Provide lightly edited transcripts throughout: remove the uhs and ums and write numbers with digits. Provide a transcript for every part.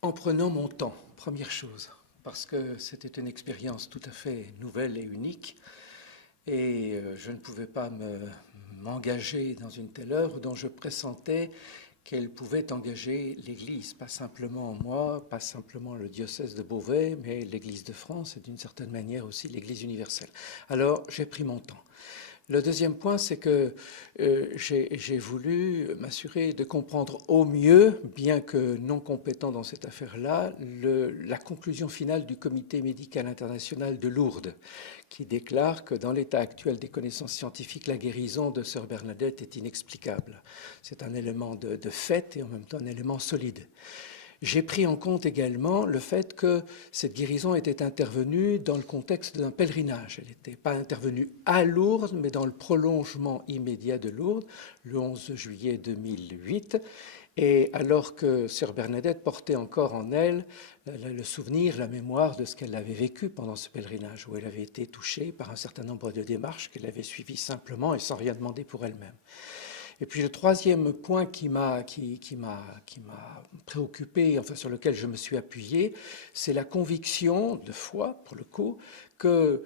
En prenant mon temps, première chose, parce que c'était une expérience tout à fait nouvelle et unique, et je ne pouvais pas m'engager dans une telle œuvre dont je pressentais qu'elle pouvait engager l'Église, pas simplement moi, pas simplement le diocèse de Beauvais, mais l'Église de France et d'une certaine manière aussi l'Église universelle. Alors j'ai pris mon temps. Le deuxième point, c'est que j'ai voulu m'assurer de comprendre au mieux, bien que non compétent dans cette affaire-là, la conclusion finale du Comité médical international de Lourdes, qui déclare que dans l'état actuel des connaissances scientifiques, la guérison de sœur Bernadette est inexplicable. C'est un élément de fait et en même temps un élément solide. J'ai pris en compte également le fait que cette guérison était intervenue dans le contexte d'un pèlerinage. Elle n'était pas intervenue à Lourdes, mais dans le prolongement immédiat de Lourdes, le 11 juillet 2008, et alors que sœur Bernadette portait encore en elle le souvenir, la mémoire de ce qu'elle avait vécu pendant ce pèlerinage, où elle avait été touchée par un certain nombre de démarches qu'elle avait suivies simplement et sans rien demander pour elle-même. Et puis le troisième point qui m'a préoccupé, enfin sur lequel je me suis appuyé, c'est la conviction de foi, pour le coup, que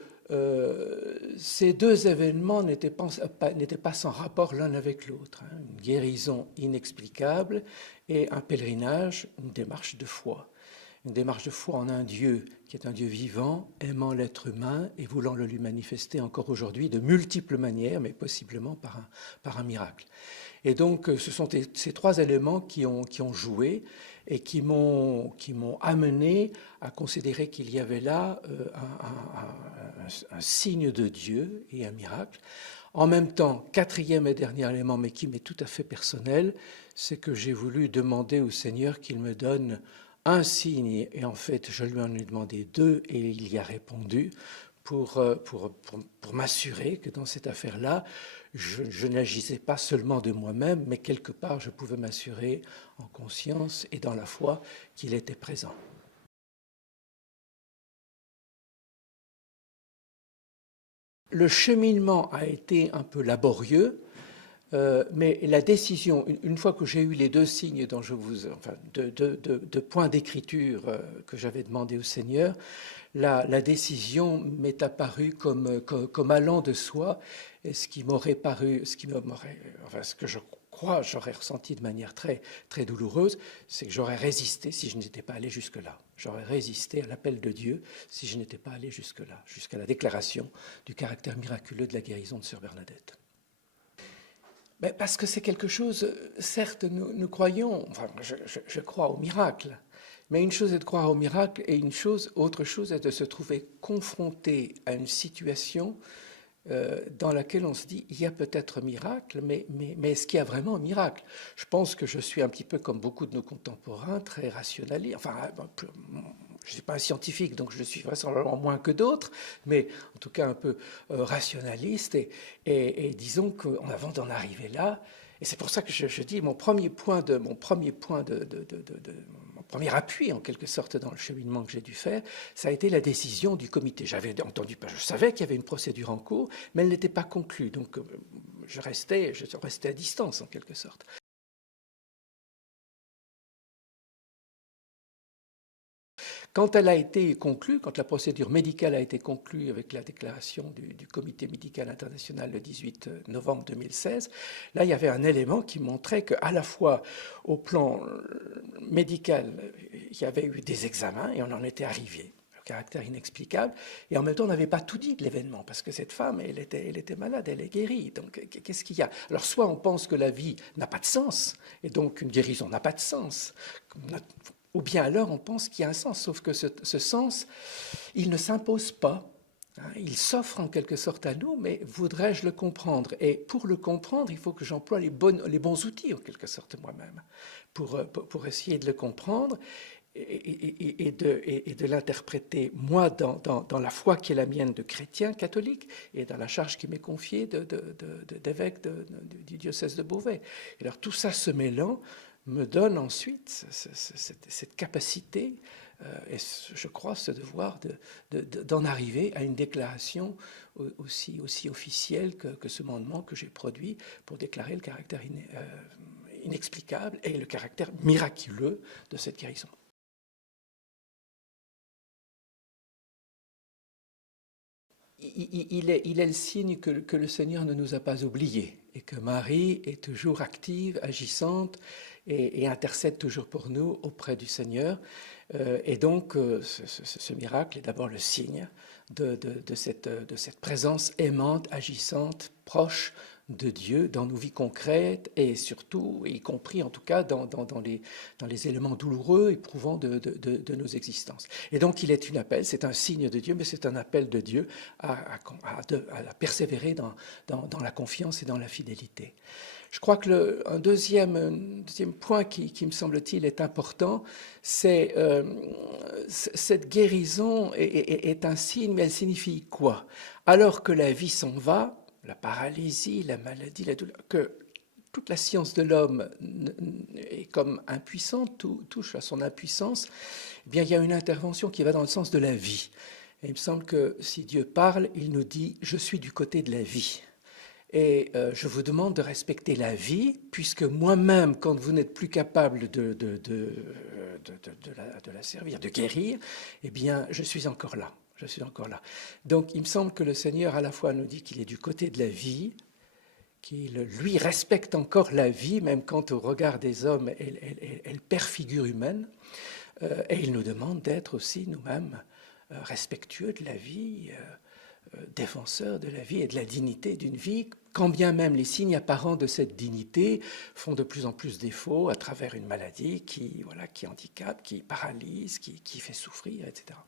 ces deux événements n'étaient pas sans rapport l'un avec l'autre. Hein. Une guérison inexplicable et un pèlerinage, une démarche de foi. Une démarche de foi en un Dieu qui est un Dieu vivant, aimant l'être humain et voulant le lui manifester encore aujourd'hui de multiples manières, mais possiblement par un miracle. Et donc, ce sont ces trois éléments qui ont joué et qui m'ont amené à considérer qu'il y avait là un signe de Dieu et un miracle. En même temps, quatrième et dernier élément, mais qui m'est tout à fait personnel, c'est que j'ai voulu demander au Seigneur qu'il me donne un signe, et en fait, je lui en ai demandé deux, et il y a répondu, pour m'assurer que dans cette affaire-là, je n'agissais pas seulement de moi-même, mais quelque part, je pouvais m'assurer en conscience et dans la foi qu'il était présent. Le cheminement a été un peu laborieux, mais la décision, une fois que j'ai eu les deux signes dont je vous, enfin, de points d'écriture que j'avais demandé au Seigneur, la décision m'est apparue comme allant de soi, et ce qui m'aurait paru, enfin, ce que je crois, j'aurais ressenti de manière très, très douloureuse, c'est que j'aurais résisté si je n'étais pas allé jusque-là. J'aurais résisté à l'appel de Dieu si je n'étais pas allé jusque-là, jusqu'à la déclaration du caractère miraculeux de la guérison de sœur Bernadette. Mais parce que c'est quelque chose, certes, nous croyons, enfin, je crois au miracle, mais une chose est de croire au miracle et autre chose est de se trouver confronté à une situation dans laquelle on se dit, il y a peut-être miracle, mais est-ce qu'il y a vraiment un miracle? Je pense que je suis un petit peu comme beaucoup de nos contemporains, très rationaliste, enfin, je ne suis pas un scientifique, donc je suis vraisemblablement moins que d'autres, mais en tout cas un peu rationaliste, et disons qu'avant d'en arriver là, et c'est pour ça que je dis mon premier appui en quelque sorte dans le cheminement que j'ai dû faire, ça a été la décision du comité. J'avais entendu, je savais qu'il y avait une procédure en cours, mais elle n'était pas conclue, donc je restais à distance en quelque sorte. Quand elle a été conclue, quand la procédure médicale a été conclue avec la déclaration du Comité médical international le 18 novembre 2016, là, il y avait un élément qui montrait qu'à la fois au plan médical, il y avait eu des examens et on en était arrivé. Le caractère inexplicable, et en même temps on n'avait pas tout dit de l'événement, parce que cette femme, elle était malade, elle est guérie, donc qu'est-ce qu'il y a? Alors soit on pense que la vie n'a pas de sens, et donc une guérison n'a pas de sens, ou bien alors on pense qu'il y a un sens, sauf que ce sens, il ne s'impose pas. Il s'offre en quelque sorte à nous, mais voudrais-je le comprendre? Et pour le comprendre, il faut que j'emploie les bons outils en quelque sorte moi-même, pour essayer de le comprendre et de l'interpréter, moi, dans la foi qui est la mienne de chrétien catholique et dans la charge qui m'est confiée d'évêque du diocèse de Beauvais. Et alors tout ça se mêlant me donne ensuite cette capacité et je crois ce devoir d'en arriver à une déclaration aussi officielle que ce mandement que j'ai produit pour déclarer le caractère inexplicable et le caractère miraculeux de cette guérison. il est le signe que le Seigneur ne nous a pas oubliés et que Marie est toujours active, agissante et intercède toujours pour nous auprès du Seigneur. Et donc, ce miracle est d'abord le signe de cette présence aimante, agissante, proche de Dieu dans nos vies concrètes et surtout, y compris en tout cas dans les éléments douloureux, éprouvants de nos existences. Et donc il est un appel, c'est un signe de Dieu, mais c'est un appel de Dieu à persévérer dans la confiance et dans la fidélité. Je crois que un deuxième point qui me semble-t-il est important, c'est cette guérison est un signe, mais elle signifie quoi? Alors que la vie s'en va, la paralysie, la maladie, la douleur, que toute la science de l'homme est comme impuissante, touche à son impuissance, eh bien, il y a une intervention qui va dans le sens de la vie. Et il me semble que si Dieu parle, il nous dit « je suis du côté de la vie ». Et je vous demande de respecter la vie, puisque moi-même, quand vous n'êtes plus capable de la servir, de guérir, eh bien, je suis encore là. Je suis encore là. Donc, il me semble que le Seigneur, à la fois, nous dit qu'il est du côté de la vie, qu'il, lui, respecte encore la vie, même quand, au regard des hommes, elle perd figure humaine. Et il nous demande d'être aussi, nous-mêmes, respectueux de la vie, défenseurs de la vie et de la dignité d'une vie, quand bien même les signes apparents de cette dignité font de plus en plus défaut à travers une maladie qui handicape, qui paralyse, qui fait souffrir, etc.